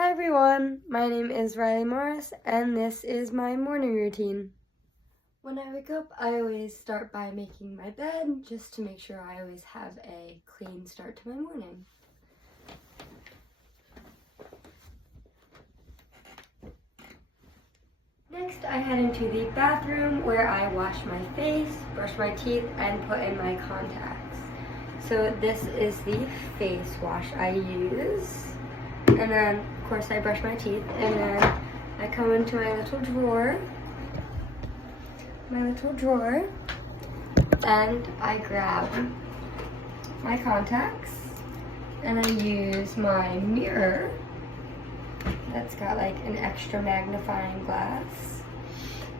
Hi everyone, my name is Rylie Morris and this is my morning routine. When I wake up, I always start by making my bed just to make sure I always have a clean start to my morning. Next, I head into the bathroom where I wash my face, brush my teeth, and put in my contacts. So this is the face wash I use. And then, of course, I brush my teeth, and then I come into my little drawer, and I grab my contacts, and I use my mirror that's got like an extra magnifying glass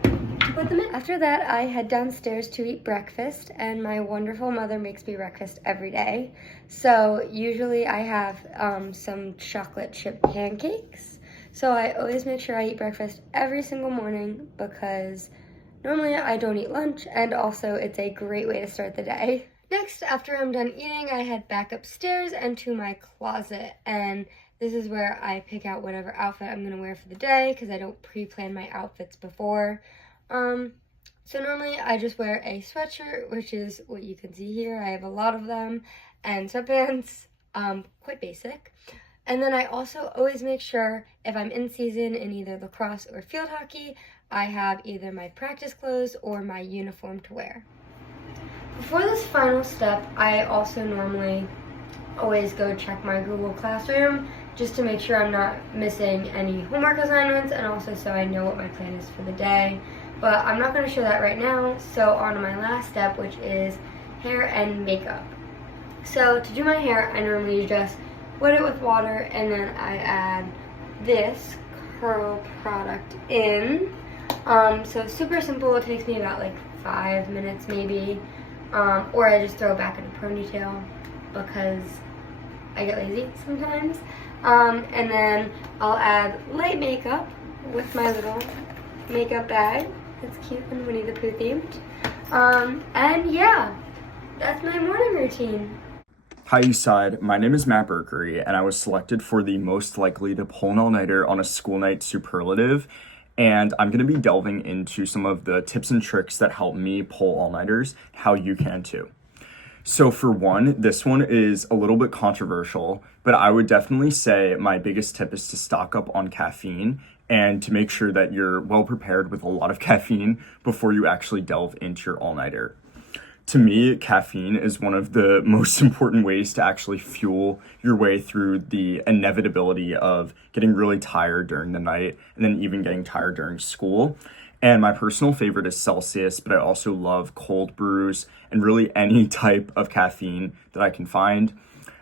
to put them in. After that, I head downstairs to eat breakfast, and my wonderful mother makes me breakfast every day. So usually I have some chocolate chip pancakes. So I always make sure I eat breakfast every single morning because normally I don't eat lunch, and also it's a great way to start the day. Next, after I'm done eating, I head back upstairs and to my closet, and this is where I pick out whatever outfit I'm gonna wear for the day because I don't pre-plan my outfits before. So normally I just wear a sweatshirt, which is what you can see here. I have a lot of them, and sweatpants, quite basic. And then I also always make sure if I'm in season in either lacrosse or field hockey, I have either my practice clothes or my uniform to wear. Before this final step, I also normally always go check my Google Classroom just to make sure I'm not missing any homework assignments, and also so I know what my plan is for the day. But I'm not going to show that right now, so on to my last step, which is hair and makeup. So to do my hair, I normally just wet it with water, and then I add this curl product in. So super simple. It takes me about like 5 minutes maybe, or I just throw it back in a ponytail because I get lazy sometimes. And then I'll add light makeup with my little makeup bag. It's cute and Winnie the Pooh themed. And yeah, that's my morning routine. Hi Eastside, my name is Matt Berkery, and I was selected for the most likely to pull an all-nighter on a school night superlative, and I'm going to be delving into some of the tips and tricks that help me pull all-nighters, how you can too. So for one, this one is a little bit controversial, but I would definitely say my biggest tip is to stock up on caffeine and to make sure that you're well prepared with a lot of caffeine before you actually delve into your all-nighter. To me, caffeine is one of the most important ways to actually fuel your way through the inevitability of getting really tired during the night and then even getting tired during school. And my personal favorite is Celsius, but I also love cold brews and really any type of caffeine that I can find.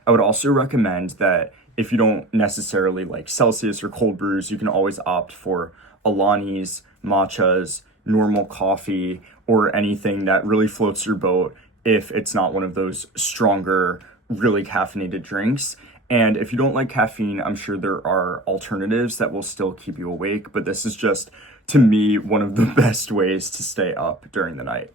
I would also recommend that if you don't necessarily like Celsius or cold brews, you can always opt for Alani's, matchas, normal coffee, or anything that really floats your boat if it's not one of those stronger, really caffeinated drinks. And if you don't like caffeine, I'm sure there are alternatives that will still keep you awake, but this is just, to me, one of the best ways to stay up during the night.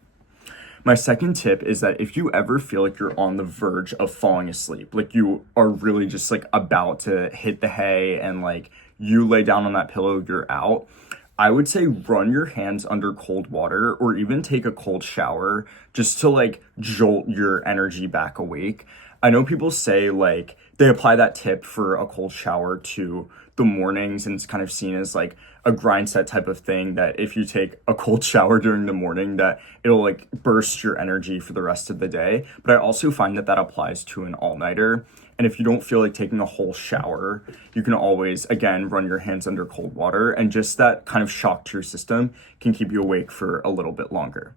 My second tip is that if you ever feel like you're on the verge of falling asleep, like you are really just like about to hit the hay and like you lay down on that pillow, you're out, I would say run your hands under cold water or even take a cold shower just to like jolt your energy back awake. I know people say like they apply that tip for a cold shower to the mornings, and it's kind of seen as like a grind set type of thing, that if you take a cold shower during the morning that it'll like burst your energy for the rest of the day. But I also find that that applies to an all-nighter. And if you don't feel like taking a whole shower, you can always, again, run your hands under cold water, and just that kind of shock to your system can keep you awake for a little bit longer.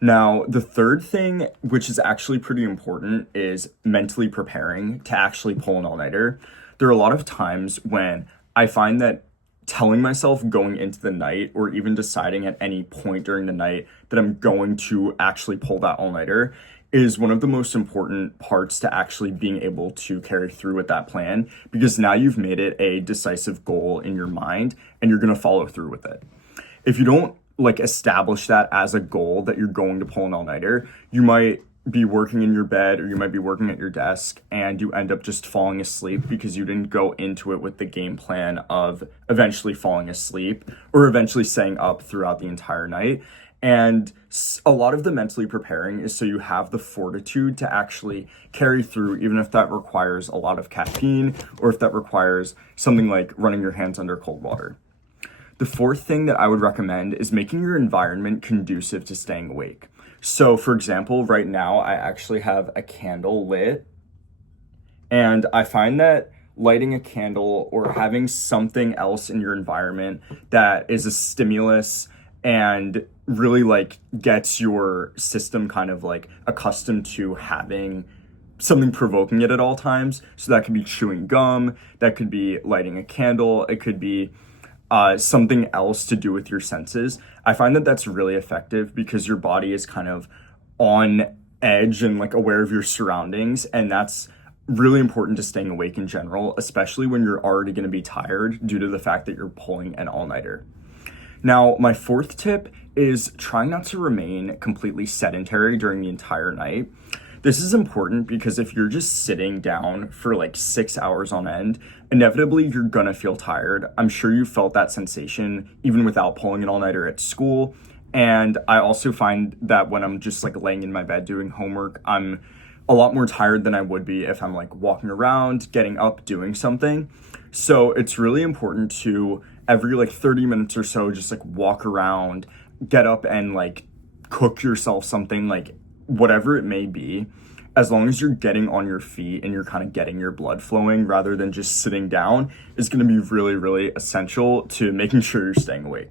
Now, the third thing, which is actually pretty important, is mentally preparing to actually pull an all-nighter. There are a lot of times when I find that telling myself going into the night, or even deciding at any point during the night that I'm going to actually pull that all-nighter, is one of the most important parts to actually being able to carry through with that plan, because now you've made it a decisive goal in your mind and you're going to follow through with it. If you don't like establish that as a goal that you're going to pull an all-nighter, you might be working in your bed, or you might be working at your desk, and you end up just falling asleep because you didn't go into it with the game plan of eventually falling asleep or eventually staying up throughout the entire night. And a lot of the mentally preparing is so you have the fortitude to actually carry through, even if that requires a lot of caffeine or if that requires something like running your hands under cold water. The fourth thing that I would recommend is making your environment conducive to staying awake. So, for example, right now I actually have a candle lit, and I find that lighting a candle or having something else in your environment that is a stimulus and really like gets your system kind of like accustomed to having something provoking it at all times. So that could be chewing gum, that could be lighting a candle, it could be something else to do with your senses. I find that that's really effective because your body is kind of on edge and like aware of your surroundings, and that's really important to staying awake in general, especially when you're already going to be tired due to the fact that you're pulling an all-nighter. Now, my fourth tip is trying not to remain completely sedentary during the entire night. This is important because if you're just sitting down for like 6 hours on end, inevitably you're gonna feel tired. I'm sure you felt that sensation even without pulling an all-nighter at school. And I also find that when I'm just like laying in my bed doing homework, I'm a lot more tired than I would be if I'm like walking around, getting up, doing something. So it's really important to every like 30 minutes or so, just like walk around, get up and like cook yourself something, like whatever it may be, as long as you're getting on your feet and you're kind of getting your blood flowing rather than just sitting down, is going to be really, really essential to making sure you're staying awake.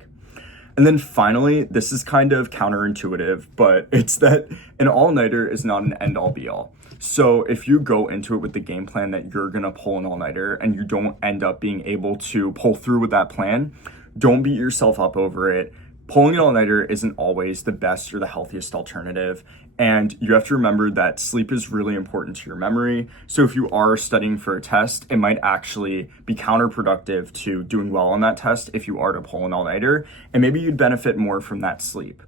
And then finally, this is kind of counterintuitive, but it's that an all-nighter is not an end-all be-all. So if you go into it with the game plan that you're going to pull an all-nighter and you don't end up being able to pull through with that plan, don't beat yourself up over it. Pulling an all-nighter isn't always the best or the healthiest alternative. And you have to remember that sleep is really important to your memory. So if you are studying for a test, it might actually be counterproductive to doing well on that test if you are to pull an all-nighter. And maybe you'd benefit more from that sleep.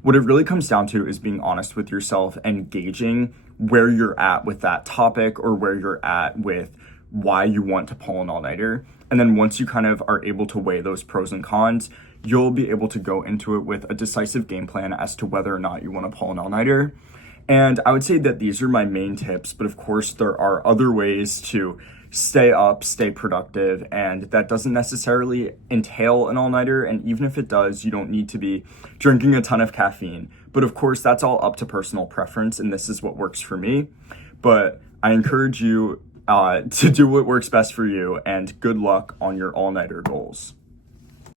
What it really comes down to is being honest with yourself and gauging where you're at with that topic or where you're at with why you want to pull an all-nighter. And then once you kind of are able to weigh those pros and cons, you'll be able to go into it with a decisive game plan as to whether or not you want to pull an all-nighter. And I would say that these are my main tips, but of course there are other ways to stay up, stay productive, and that doesn't necessarily entail an all-nighter, and even if it does, you don't need to be drinking a ton of caffeine. But of course, that's all up to personal preference, and this is what works for me. But I encourage you to do what works best for you, and good luck on your all-nighter goals.